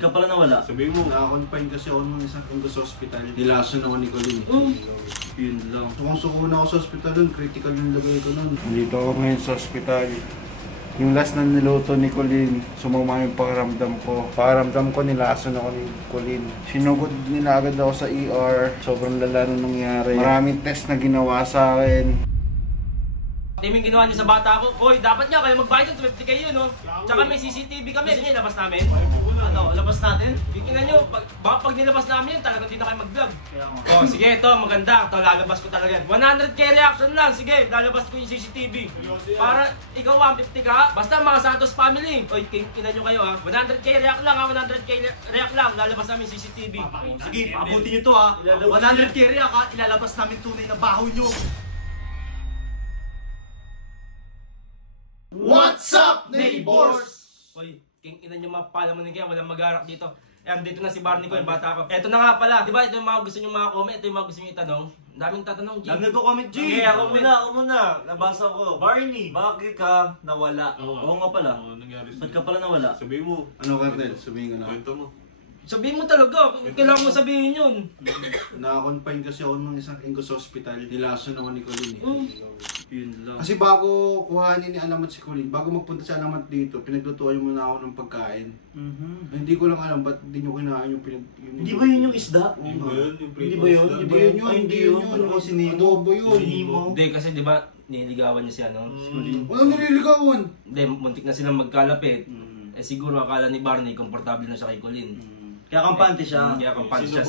Ba't ka pala nawala? Sabihin mo, naka-confine kasi ako nung isang kong sa hospital. Nilason ako ni Colleen. Yun lang. Sukong-suko na ako sa hospital nun, critical yung lagay ko nun. Nandito ako ngayon sa hospital. Yung last na niluto ni Colleen, sumama yung pakiramdam ko. Pakiramdam ko, nilason ako ni Colleen. Sinugod nila agad ako sa ER. Sobrang lala nung nangyari. Maraming test na ginawa sa akin. Timing ginawa niyo sa bata ko. Hoy, dapat nga kayo magbayad ng 250 kayo, no? Tsaka may CCTV kami. Gusto niyo ilabas namin? Ano, labas natin? Tingnan niyo, baka pag nilabas namin yun, talagang hindi na kayo mag-vlog. Oh, sige, ito, maganda. Ito, lalabas ko talaga yan. 100k reaction lang. Sige, lalabas ko yung CCTV. Para ikaw 150 ka, basta mga Santos family. Hoy, tingnan niyo kayo ha. 100k react lang ha, 100k react lang. Lalabas namin yung CCTV. Sige, pabuti niyo to ha. 100k react ha, ilalabas namin tunay na baho niyo. What's up, neighbors? Hoy, ina nyo mapala mo kaya walang mag-arak dito. Eh, dito na si Barney ko, yung bata ko. Eto na nga pala, di ba? Ito yung mga gusto nyo mga comment, ito yung mga gusto nyo itanong. Daming tatanong, G. Dami nagko-comment, G. Okay, ako muna. Nabasa ko. Barney, bakit ka nawala? Oo nga pala. Ba't ka pala nawala? Sabihin mo. Ano, Colonel? Sabihin ko na. Kwento mo. Sabihin mo talaga, kailangan mo sabihin yun. Naka-confine kasi ako nung isang linggo sa hospital. Nilason ako ni Colleen. Yun lang. Kasi bago kuhanin ni Alamat si Colleen, bago magpunta si Alamat dito, pinaglutuan niyo muna ako ng pagkain. Hindi ko lang alam ba't hindi niyo kinain yung Hindi ba yun yung isda? Hindi ba yun? Hindi yun. Adobo yun. Hindi, kasi di ba, nililigawan niya si ano? Walang nililigawan. Hindi, muntik na silang magkalapit. Eh siguro akala ni Barney, komportable na siya kay Colleen. Kaya kampante siya. Kaya kampante siya.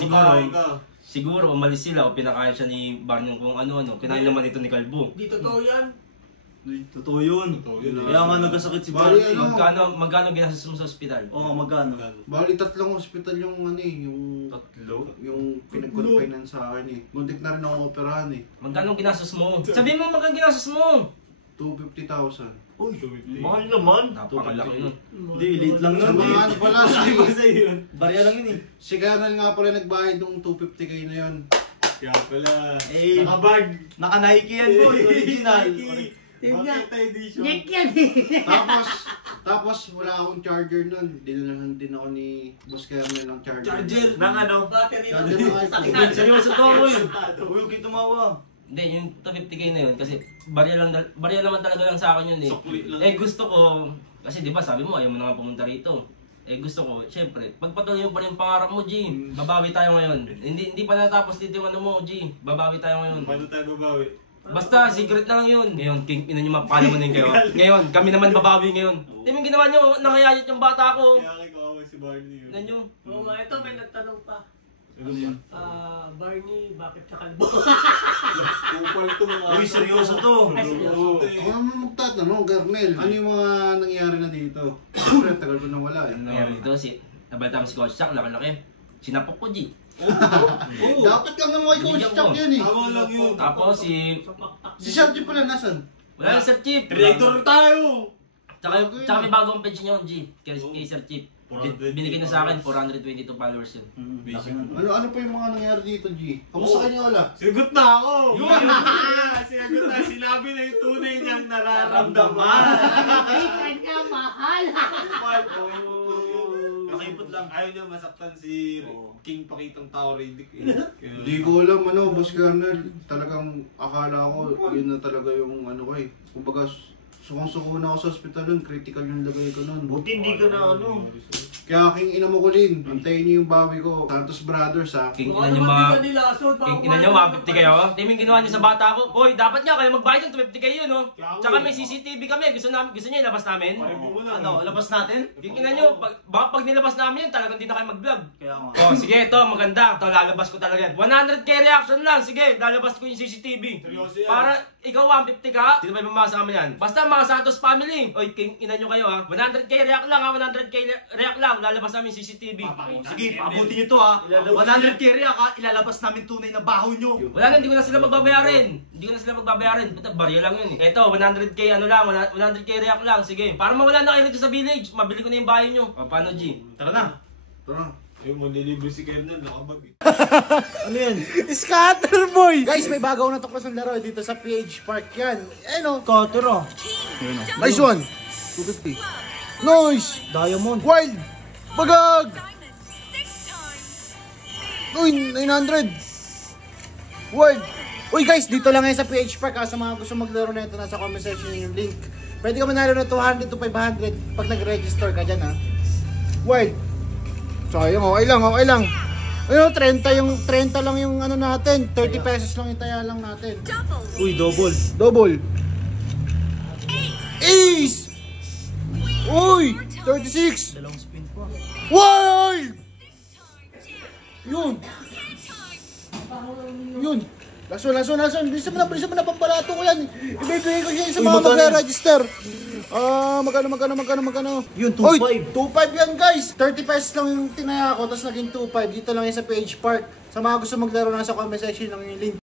Siguro umalis sila o pinakain siya ni Barney kung ano-ano. Kinain naman ito ni Kalbo. Di totoo yan. Totoo yun. Kaya nga nagkasakit si Barney. Magkano ginastos mo sa ospital? Oo, magkano? Bali, 3 hospital yung ano eh, yung... Tatlo? Yung pinag-confinean sa akin eh. Muntik na rin ako operahan eh. Magkano ginastos mo? Sabihin mo magkano ginastos mo! 250,000. Uy, mahal naman. Napakalaki nun. Hindi, late lang Sa nun. mga ano pala, yun. Barya lang yun eh. si Colonel nga pala nagbayad ng 250k na yun. Kaya pala. Eh, Nakabag. naka-Nike yan boy, original. Makita edition. Nick yan. Tapos wala akong charger nun. Dinalahan din ako ni Boss Colonel ng charger. Nang ano? Battery Charger ng iPhone. Seryoso to, Roy! Uy, okay tumawa. Hindi, yung 250k na yun kasi barya naman talaga lang sa akin yun eh. Sukli lang. Eh gusto ko, kasi di ba sabi mo ayaw mo na nga pumunta rito. Eh gusto ko, syempre, pagpatuloy mo pa rin yung pangarap mo, G. Babawi tayo ngayon. Hindi pa natapos dito yung ano mo, G. Babawi tayo ngayon. Paano tayo babawi? Basta, secret na lang yun. Ngayon, king ina nyo mapala mo na kayo. Ngayon, kami naman babawi ngayon. Hindi mo ginawa nyo, nangayayat yung bata ko. Kaya kayo si Barney yun. Tignan nyo. Oo nga, ito may nagtanong pa. Ano ba? Barney, bakit ka kalbo? Kupal to mga. Uy, seryoso to. Ako naman magtatanong, Colonel. Ano yung mga nangyari na dito? Siyempre, tagal ko na wala eh. Nangyari dito, nabalita mo si Coach Chuck, laki-laki. Sinapok ko, G. Dapat lang naman kay Coach Chuck yan eh. Tama lang yun. Tapos Si Sergio pala, nasan? wala na Sir Chip. Director tayo! Tsaka may bagong page niyo, G. Kay Sir Chip. Binigay na sa akin, 422 followers yun. Ano pa yung mga nangyari dito, G? Kamusta kayo wala? Sigot na ako! Sigot na! Sinabi na yung tunay niyang nararamdaman! Kanya mahal. Nakipot lang. Ayaw niya masaktan si King Pakitang Tao Riddick eh. Hindi ko alam, Boss Colonel. Talagang akala ko, yun na talaga yung ano ko eh. Kumbaga, sukong-suko na ako sa hospital nun, critical yung lagay ko nun. Buti hindi ka na ano. Kaya king ina mo ko din, hintayin niyo yung bawi ko. Santos Brothers ha. King Baka ina nyo naman mga... di ka nilasod. King ina nyo, 150 kayo. Timing ginawa nyo sa bata ko. Hoy, dapat nga kayo magbayad ng 250 kayo, no? Tsaka may CCTV kami. Gusto nyo ilabas namin? Ano, labas natin? King ina nyo, baka pag nilabas namin yun, talagang hindi na kayo mag-vlog. Kaya nga. Oh, sige, ito, maganda. Ito, lalabas ko talaga yan. 100k reaction lang. Sige, lalabas ko yung CCTV. Para ikaw 150 ka, dito may mamasa kami yan. Basta mga Santos family. Hoy, king ina nyo kayo ha. 100k react lang ha, 100k react lang. Lalabas namin yung CCTV. Sige, pabuti niyo to ha. 100k react ha, ilalabas namin tunay na baho nyo. Wala na, hindi ko na sila magbabayarin. Hindi ko na sila magbabayarin. Basta barya lang yun eh. Eto, 100k ano lang, 100k react lang. Sige, para mawala na kayo dito sa village, mabili ko na yung bahay nyo. O, paano G? Tara na. Tara. Yung manlilibre si Kernel, nakabag eh. Ano yan? Scatter boy! Guys, may bago na tuklas ng laro dito sa PH Park yan. Ano? Scatter ah. Nice one! 250. Nice! Diamond. Wild! Bagag! Uy, 900. Word. Uy guys, dito lang ngayon sa PH Park ha. Sa mga gusto maglaro na ito, nasa comment section yung link. Pwede ka manalo na 200 to 500 pag nag-register ka dyan ha. Word. Sayang, okay lang, okay lang. Ayun, 30 lang yung ano natin. 30 pesos lang yung taya lang natin. Uy, double. Double. Ace! Uy! 36! Dalawang spin pa. Wild! Yun! Yun! Lason! Bilisan mo na, pampalato ko yan. Ibibigay ko siya sa mga magre-register. Magkano? Yun, 2.5. Uy, 2.5 yan guys! 30 pesos lang yung tinaya ko, tapos naging 2.5. Dito lang yan sa PH Park. Sa mga gusto maglaro na sa comment section lang yung link.